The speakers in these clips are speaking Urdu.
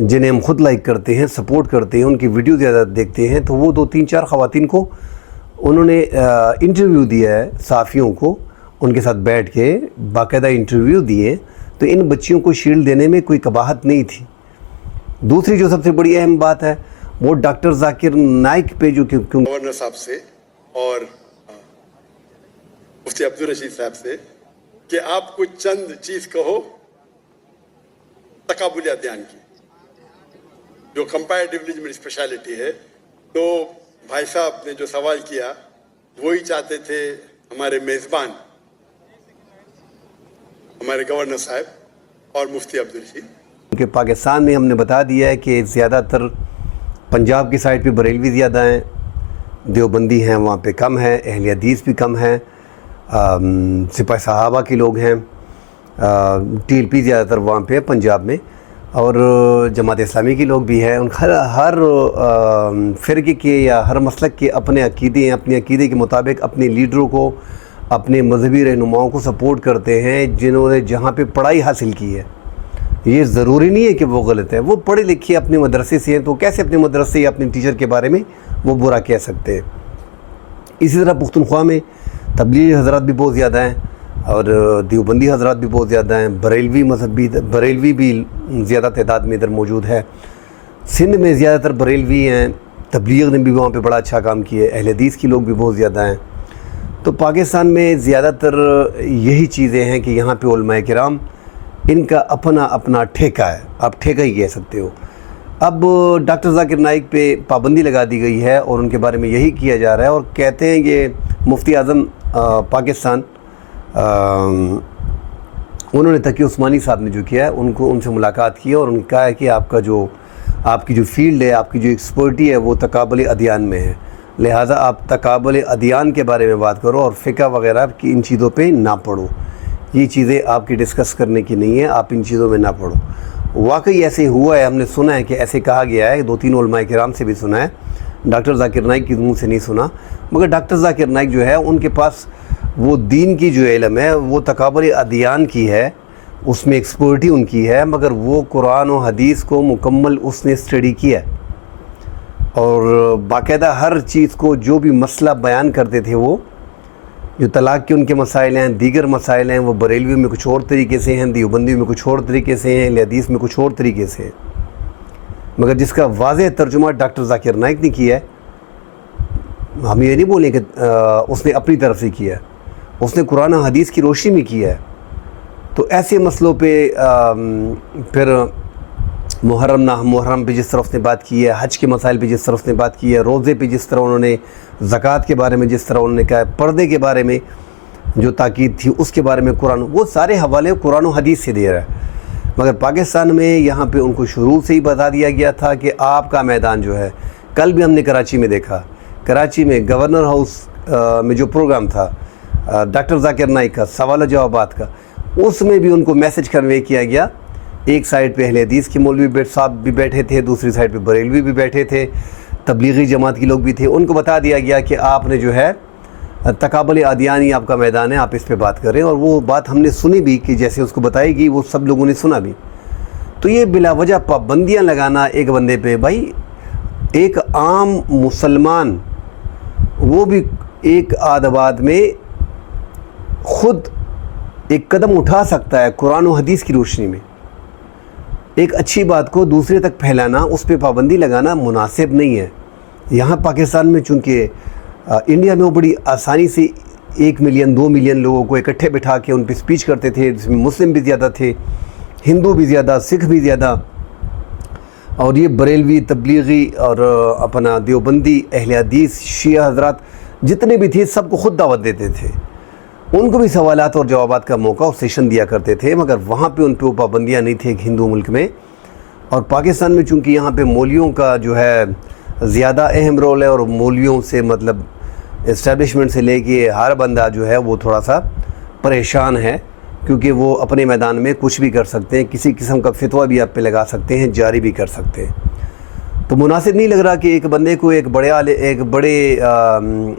جنہیں ہم خود لائک کرتے ہیں، سپورٹ کرتے ہیں، ان کی ویڈیو زیادہ دیکھتے ہیں، تو وہ 2-3-4 خواتین کو انہوں نے انٹرویو دیا ہے، صحافیوں کو ان کے ساتھ بیٹھ کے باقاعدہ انٹرویو دیے، تو ان بچیوں کو شیلڈ دینے میں کوئی قباحت نہیں تھی۔ دوسری جو سب سے بڑی اہم بات ہے وہ ڈاکٹر ذاکر نائک پہ جو گورنر صاحب سے اور مفتی عبدالرشید صاحب سے کہ آپ کچھ چند چیز کہو تقابل ادیان کی، جو کمپیریٹیولی میری اسپیشلٹی ہے۔ تو بھائی صاحب نے جو سوال کیا وہی چاہتے تھے ہمارے میزبان، ہمارے گورنر صاحب اور مفتی عبدالرشید، کہ پاکستان میں ہم نے بتا دیا ہے کہ زیادہ تر پنجاب کی سائڈ پہ بریلوی زیادہ ہیں، دیوبندی ہیں وہاں پہ کم ہیں، اہل حدیث بھی کم ہیں، سپاہ صحابہ کے لوگ ہیں، ٹی ایل پی زیادہ تر وہاں پہ پنجاب میں، اور جماعت اسلامی کے لوگ بھی ہیں۔ ان ہر فرقے کے یا ہر مسلک کے اپنے عقیدے ہیں، اپنے عقیدے کے مطابق اپنے لیڈروں کو، اپنے مذہبی رہنماؤں کو سپورٹ کرتے ہیں جنہوں نے جہاں پہ پڑھائی حاصل کی ہے۔ یہ ضروری نہیں ہے کہ وہ غلط ہے، وہ پڑھے لکھے اپنے مدرسے سے ہیں، تو کیسے اپنے مدرسے یا اپنے ٹیچر کے بارے میں وہ برا کہہ سکتے ہیں۔ اسی طرح پختونخوا میں تبلیغی حضرات بھی بہت زیادہ ہیں اور دیوبندی حضرات بھی بہت زیادہ ہیں، بریلوی بھی زیادہ تعداد میں ادھر موجود ہے۔ سندھ میں زیادہ تر بریلوی ہیں، تبلیغ نے بھی وہاں پہ بڑا اچھا کام کیا ہے، اہل حدیث کے لوگ بھی بہت زیادہ ہیں۔ تو پاکستان میں زیادہ تر یہی چیزیں ہیں کہ یہاں پہ علماء کرام ان کا اپنا ٹھیکہ ہے، آپ ٹھیکہ ہی کہہ سکتے ہو۔ اب ڈاکٹر ذاکر نائک پہ پابندی لگا دی گئی ہے اور ان کے بارے میں یہی کیا جا رہا ہے، اور کہتے ہیں کہ مفتی اعظم پاکستان انہوں نے تقی عثمانی صاحب نے جو کیا ہے ان سے ملاقات کی اور ان نے کہا ہے کہ آپ کی جو فیلڈ ہے، آپ کی جو ایکسپرٹی ہے وہ تقابل ادیان میں ہے، لہٰذا آپ تقابل ادیان کے بارے میں بات کرو اور فقہ وغیرہ کی ان چیزوں پہ نہ پڑھو، یہ چیزیں آپ کی ڈسکس کرنے کی نہیں ہیں، آپ ان چیزوں میں نہ پڑھو۔ واقعی ایسے ہوا ہے، ہم نے سنا ہے کہ ایسے کہا گیا ہے، 2-3 علماء کرام سے بھی سنا ہے، ڈاکٹر ذاکر نائک کی منہ سے نہیں سنا، مگر ڈاکٹر ذاکر نائک جو ہے ان کے پاس وہ دین کی جو علم ہے وہ تقابل ادیان کی ہے، اس میں ایکسپرٹی ان کی ہے، مگر وہ قرآن و حدیث کو مکمل اس نے اسٹڈی کیا ہے اور باقاعدہ ہر چیز کو جو بھی مسئلہ بیان کرتے تھے، وہ جو طلاق کے ان کے مسائل ہیں، دیگر مسائل ہیں، وہ بریلوی میں کچھ اور طریقے سے ہیں، دیوبندی میں کچھ اور طریقے سے ہیں، اہل حدیث میں کچھ اور طریقے سے ہیں، مگر جس کا واضح ترجمہ ڈاکٹر ذاکر نائک نے کیا ہے۔ ہم یہ نہیں بولیں کہ اس نے اپنی طرف سے کیا ہے، اس نے قرآن و حدیث کی روشنی میں کیا ہے۔ تو ایسے مسئلوں پہ پھر محرم نہ محرم پہ جس طرح اس نے بات کی ہے، حج کے مسائل پہ جس طرح اس نے بات کی ہے، روزے پہ جس طرح انہوں نے، زکوٰۃ کے بارے میں جس طرح انہوں نے کہا ہے، پردے کے بارے میں جو تاکید تھی اس کے بارے میں قرآن، وہ سارے حوالے قرآن و حدیث سے دے رہا ہے۔ مگر پاکستان میں یہاں پہ ان کو شروع سے ہی بتا دیا گیا تھا کہ آپ کا میدان جو ہے، کل بھی ہم نے کراچی میں دیکھا، کراچی میں گورنر ہاؤس میں جو پروگرام تھا ڈاکٹر ذاکر نائک کا سوال و جوابات کا، اس میں بھی ان کو میسج کنوے کیا گیا۔ ایک سائڈ پہ اہل حدیث کے مولوی صاحب بھی بیٹھے تھے، دوسری سائڈ پہ بریلوی بھی بیٹھے تھے، تبلیغی جماعت کے لوگ بھی تھے، ان کو بتا دیا گیا کہ آپ نے جو ہے تقابل ادیانی آپ کا میدان ہے، آپ اس پہ بات کریں، اور وہ بات ہم نے سنی بھی کہ جیسے اس کو بتائی گئی وہ سب لوگوں نے سنا بھی۔ تو یہ بلا وجہ پابندیاں لگانا ایک بندے پہ، بھائی ایک عام مسلمان وہ بھی ایک آداباد میں خود ایک قدم اٹھا سکتا ہے قرآن و حدیث کی روشنی میں، ایک اچھی بات کو دوسرے تک پھیلانا، اس پہ پابندی لگانا مناسب نہیں ہے۔ یہاں پاکستان میں چونکہ انڈیا میں وہ بڑی آسانی سے 1 ملین 2 ملین لوگوں کو اکٹھے بٹھا کے ان پہ سپیچ کرتے تھے، جس میں مسلم بھی زیادہ تھے، ہندو بھی زیادہ، سکھ بھی زیادہ، اور یہ بریلوی، تبلیغی اور اپنا دیوبندی، اہل حدیث، شیعہ حضرات جتنے بھی تھے سب کو خود دعوت دیتے تھے، ان کو بھی سوالات اور جوابات کا موقع اور سیشن دیا کرتے تھے، مگر وہاں پہ ان پہ وہ پابندیاں نہیں تھیں ایک ہندو ملک میں۔ اور پاکستان میں چونکہ یہاں پہ مولویوں کا جو ہے زیادہ اہم رول ہے، اور مولویوں سے مطلب اسٹیبلشمنٹ سے لے کے ہر بندہ جو ہے وہ تھوڑا سا پریشان ہے، کیونکہ وہ اپنے میدان میں کچھ بھی کر سکتے ہیں، کسی قسم کا فتویٰ بھی آپ پہ لگا سکتے ہیں، جاری بھی کر سکتے ہیں۔ تو مناسب نہیں لگ رہا کہ ایک بندے کو، ایک بڑے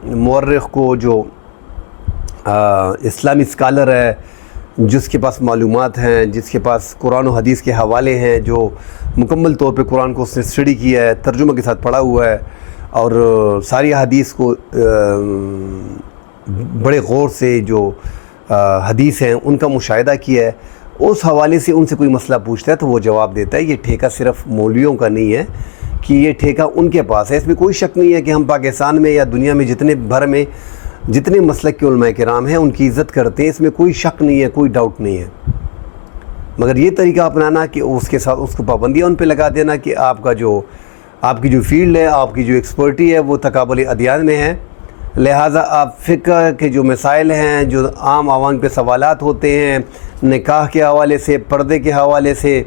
مورخ کو جو اسلامی اسکالر ہے، جس کے پاس معلومات ہیں، جس کے پاس قرآن و حدیث کے حوالے ہیں، جو مکمل طور پہ قرآن کو اس نے اسٹڈی کیا ہے، ترجمہ کے ساتھ پڑھا ہوا ہے، اور ساری حدیث کو بڑے غور سے جو حدیث ہیں ان کا مشاہدہ کیا ہے، اس حوالے سے ان سے کوئی مسئلہ پوچھتا ہے تو وہ جواب دیتا ہے یہ ٹھیکہ صرف مولویوں کا نہیں ہے کہ یہ ٹھیکہ ان کے پاس ہے۔ اس میں کوئی شک نہیں ہے کہ ہم پاکستان میں یا دنیا میں جتنے بھر میں جتنے مسلک کے علماء کرام ہیں ان کی عزت کرتے ہیں، اس میں کوئی شک نہیں ہے، کوئی ڈاؤٹ نہیں ہے، مگر یہ طریقہ اپنانا کہ اس کے ساتھ اس کو پابندیاں ان پہ لگا دینا کہ آپ کی جو فیلڈ ہے، آپ کی جو ایکسپرٹی ہے وہ تقابل ادیان میں ہے، لہٰذا آپ فقہ کے جو مسائل ہیں، جو عام عوام پہ سوالات ہوتے ہیں نکاح کے حوالے سے، پردے کے حوالے سے،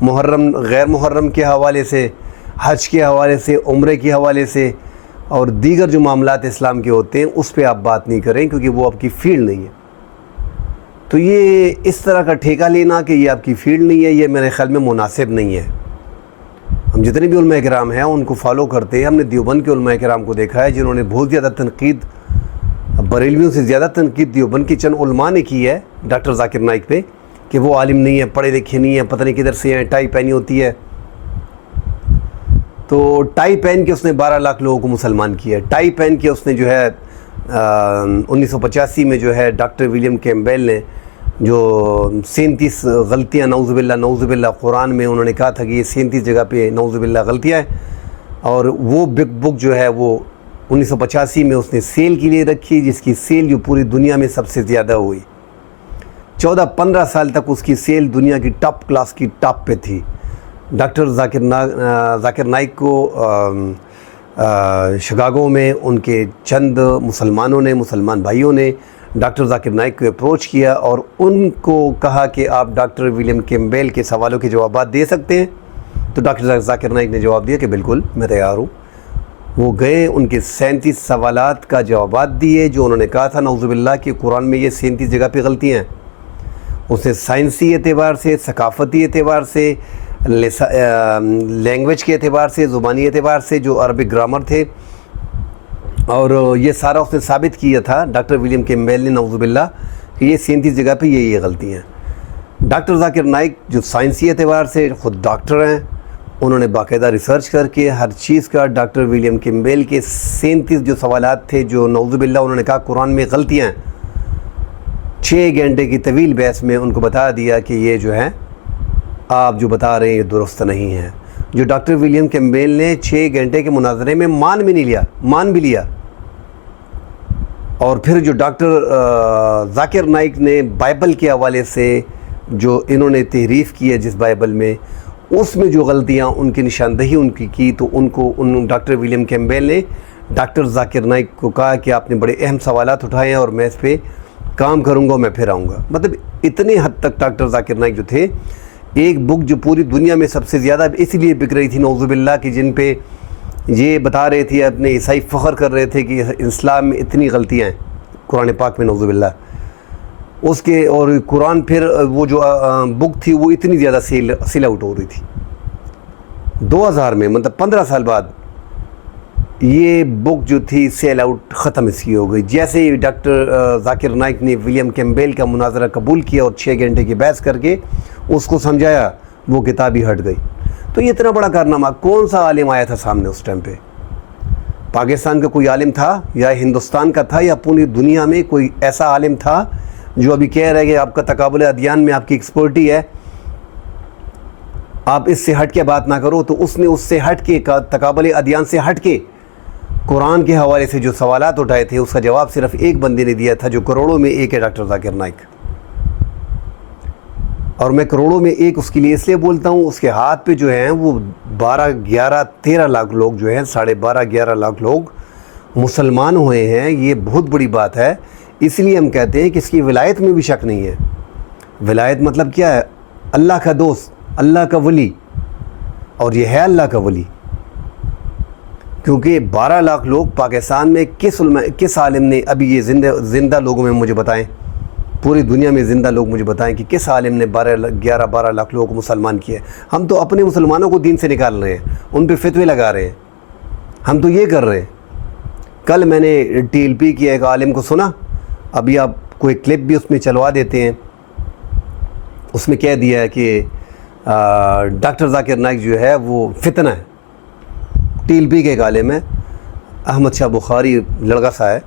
محرم غیر محرم کے حوالے سے، حج کے حوالے سے، عمرے کے حوالے سے، اور دیگر جو معاملات اسلام کے ہوتے ہیں اس پہ آپ بات نہیں کریں کیونکہ وہ آپ کی فیلڈ نہیں ہے۔ تو یہ اس طرح کا ٹھیکہ لینا کہ یہ آپ کی فیلڈ نہیں ہے، یہ میرے خیال میں مناسب نہیں ہے۔ ہم جتنے بھی علماء کرام ہیں ان کو فالو کرتے ہیں۔ ہم نے دیوبند کے علماء کرام کو دیکھا ہے جنہوں نے بہت زیادہ تنقید، بریلویوں سے زیادہ تنقید دیوبند کے چند علماء نے کی ہے ڈاکٹر ذاکر نائک پہ کہ وہ عالم نہیں ہے، پڑھے لکھے نہیں ہیں، پتہ نہیں کدھر سے ہیں، ٹائی پہنی ہوتی ہے۔ تو ٹائی پہن کے اس نے 12 لاکھ لوگوں کو مسلمان کیا ہے۔ ٹائی پہن کے اس نے جو ہے 1985 میں جو ہے ڈاکٹر ولیم کیمبیل نے جو 37 غلطیاں نعوذ باللہ قرآن میں انہوں نے کہا تھا کہ یہ 37 جگہ پہ نعوذ باللہ غلطیاں ہیں، اور وہ بک جو ہے وہ 1985 میں اس نے سیل کے لیے رکھی، جس کی سیل جو پوری دنیا میں سب سے زیادہ ہوئی۔ 14-15 سال تک اس کی سیل دنیا کی ٹاپ کلاس کی ٹاپ پہ تھی۔ ڈاکٹر ذاکر نائک کو شکاگو میں ان کے چند مسلمان بھائیوں نے ڈاکٹر ذاکر نائک کو اپروچ کیا اور ان کو کہا کہ آپ ڈاکٹر ولیم کیمبیل کے سوالوں کے جوابات دے سکتے ہیں۔ تو ڈاکٹر ذاکر نائک نے جواب دیا کہ بالکل میں تیار ہوں۔ وہ گئے، ان کے 37 سوالات کا جوابات دیے جو انہوں نے کہا تھا نعوذ باللہ کہ قرآن میں یہ 37 جگہ پہ غلطیاں ہیں۔ اس نے سائنسی اعتبار سے، ثقافتی اعتبار سے، لینگویج کے اعتبار سے، زبانی اعتبار سے، جو عربک گرامر تھے، اور یہ سارا اس نے ثابت کیا تھا ڈاکٹر ولیم کیمبیل نے نعوذ باللہ کہ یہ 37 جگہ پہ یہ غلطیاں ہیں۔ ڈاکٹر ذاکر نائک جو سائنسی اعتبار سے خود ڈاکٹر ہیں، انہوں نے باقاعدہ ریسرچ کر کے ہر چیز کا ڈاکٹر ولیم کیمبیل کے 37 جو سوالات تھے جو نعوذ باللہ انہوں نے کہا قرآن میں غلطیاں ہیں، 6 گھنٹے کی طویل بحث میں ان کو بتا دیا کہ یہ جو ہے آپ جو بتا رہے ہیں یہ درست نہیں ہے۔ جو ڈاکٹر ولیم کیمبیل نے 6 گھنٹے کے مناظرے میں مان بھی لیا، اور پھر جو ڈاکٹر ذاکر نائک نے بائبل کے حوالے سے جو انہوں نے تحریف کی ہے جس بائبل میں، اس میں جو غلطیاں ان کی نشاندہی ان کی تو ان ڈاکٹر ولیم کیمبیل نے ڈاکٹر ذاکر نائک کو کہا کہ آپ نے بڑے اہم سوالات اٹھائے ہیں اور میں اس پہ کام کروں گا، میں پھر آؤں گا۔ مطلب اتنے حد تک ڈاکٹر ذاکر نائک جو تھے، ایک بک جو پوری دنیا میں سب سے زیادہ اس لیے بک رہی تھی نعوذ باللہ کہ جن پہ یہ بتا رہے تھے، اپنے عیسائی فخر کر رہے تھے کہ اسلام میں اتنی غلطیاں ہیں قرآن پاک میں نعوذ باللہ، اس کے اور قرآن پھر وہ جو بک تھی وہ اتنی زیادہ سیل آؤٹ ہو رہی تھی 2000 میں، مطلب 15 سال بعد یہ بک جو تھی سیل آؤٹ ختم اس کی ہو گئی۔ جیسے ہی ڈاکٹر ذاکر نائک نے ولیم کیمبیل کا مناظرہ قبول کیا اور 6 گھنٹے کی بحث کر کے اس کو سمجھایا، وہ کتاب ہی ہٹ گئی۔ تو یہ اتنا بڑا کارنامہ، کون سا عالم آیا تھا سامنے اس ٹائم پہ؟ پاکستان کا کوئی عالم تھا یا ہندوستان کا تھا یا پوری دنیا میں کوئی ایسا عالم تھا جو ابھی کہہ رہا ہے کہ آپ کا تقابل ادیان میں آپ کی ایکسپرٹی ہے، آپ اس سے ہٹ کے بات نہ کرو؟ تو اس نے اس سے ہٹ کے، تقابل ادیان سے ہٹ کے قرآن کے حوالے سے جو سوالات اٹھائے تھے اس کا جواب صرف ایک بندے نے دیا تھا جو کروڑوں میں ایک ہے، ڈاکٹر ذاکر نائک۔ اور میں کروڑوں میں ایک اس کے لیے اس لیے بولتا ہوں، اس کے ہاتھ پہ جو ہیں وہ 13 لاکھ لوگ جو ہیں، 12.5-11 لاکھ لوگ مسلمان ہوئے ہیں۔ یہ بہت بڑی بات ہے، اس لیے ہم کہتے ہیں کہ اس کی ولایت میں بھی شک نہیں ہے۔ ولایت مطلب کیا ہے؟ اللہ کا دوست، اللہ کا ولی، اور یہ ہے اللہ کا ولی، کیونکہ 12 لاکھ لوگ پاکستان میں کس عالم نے ابھی یہ زندہ لوگوں میں مجھے بتائیں، پوری دنیا میں زندہ لوگ مجھے بتائیں کہ کس عالم نے 12 لاکھ لوگوں کو مسلمان کیا ہے؟ ہم تو اپنے مسلمانوں کو دین سے نکال رہے ہیں، ان پہ فتوے لگا رہے ہیں، ہم تو یہ کر رہے ہیں۔ کل میں نے TLP کے ایک عالم کو سنا، ابھی آپ کو ایک کلپ بھی اس میں چلوا دیتے ہیں، اس میں کہہ دیا ہے کہ ڈاکٹر ذاکر نائک جو ہے وہ فتنہ ہے. TLP کے ایک عالم ہے, احمد شاہ بخاری لڑکا سا ہے,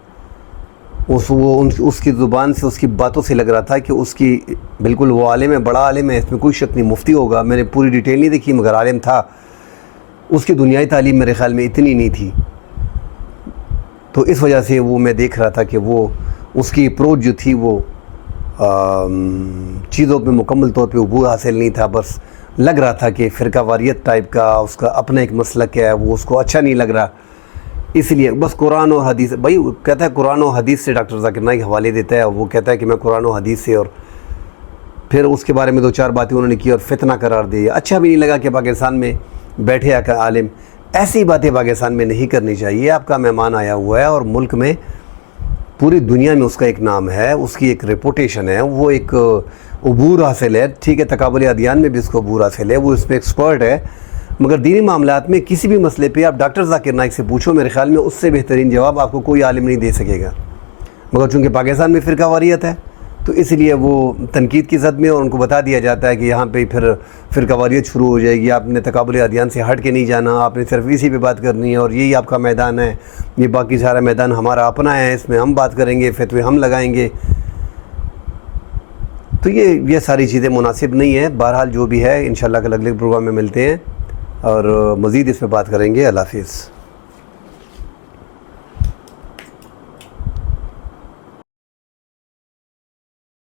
اس کی زبان سے, اس کی باتوں سے لگ رہا تھا کہ اس کی بالکل وہ عالم ہے, بڑا عالم ہے, اس میں کوئی شک نہیں, مفتی ہوگا. میں نے پوری ڈیٹیل نہیں دیکھی مگر عالم تھا. اس کی دنیائی تعلیم میرے خیال میں اتنی نہیں تھی, تو اس وجہ سے وہ میں دیکھ رہا تھا کہ وہ اس کی اپروچ جو تھی وہ چیزوں پہ مکمل طور پہ عبور حاصل نہیں تھا. بس لگ رہا تھا کہ فرقہ واریت ٹائپ کا اس کا اپنا ایک مسلک ہے, وہ اس کو اچھا نہیں لگ رہا. اس لیے بس قرآن و حدیث, بھائی کہتا ہے قرآن و حدیث سے ڈاکٹر ذاکر نائک حوالے دیتا ہے, وہ کہتا ہے کہ میں قرآن و حدیث سے, اور پھر اس کے بارے میں 2-4 باتیں انہوں نے کی اور فتنہ قرار دیا. اچھا بھی نہیں لگا کہ پاکستان میں بیٹھے آ کر عالم ایسی باتیں پاکستان میں نہیں کرنی چاہیے. آپ کا مہمان آیا ہوا ہے اور ملک میں پوری دنیا میں اس کا ایک نام ہے, اس کی ایک ریپوٹیشن ہے, وہ ایک عبور حاصل ہے. ٹھیک ہے, تقابل ادیان میں بھی اس کو عبور حاصل ہے, وہ اس پہ ایکسپرٹ ہے, مگر دینی معاملات میں کسی بھی مسئلے پہ آپ ڈاکٹر ذاکر نائک سے پوچھو, میرے خیال میں اس سے بہترین جواب آپ کو کوئی عالم نہیں دے سکے گا. مگر چونکہ پاکستان میں فرقہ واریت ہے تو اس لیے وہ تنقید کی زد میں, اور ان کو بتا دیا جاتا ہے کہ یہاں پہ پھر فرقہ واریت شروع ہو جائے گی, آپ نے تقابل ادیان سے ہٹ کے نہیں جانا, آپ نے صرف اسی پہ بات کرنی ہے, اور یہی آپ کا میدان ہے, یہ باقی سارا میدان ہمارا اپنا ہے, اس میں ہم بات کریں گے, فتوے ہم لگائیں گے. تو یہ ساری چیزیں مناسب نہیں ہیں. بہرحال جو بھی ہے انشاءاللہ کل اگلے پروگرام میں ملتے ہیں اور مزید اس پہ بات کریں گے. اللہ حافظ.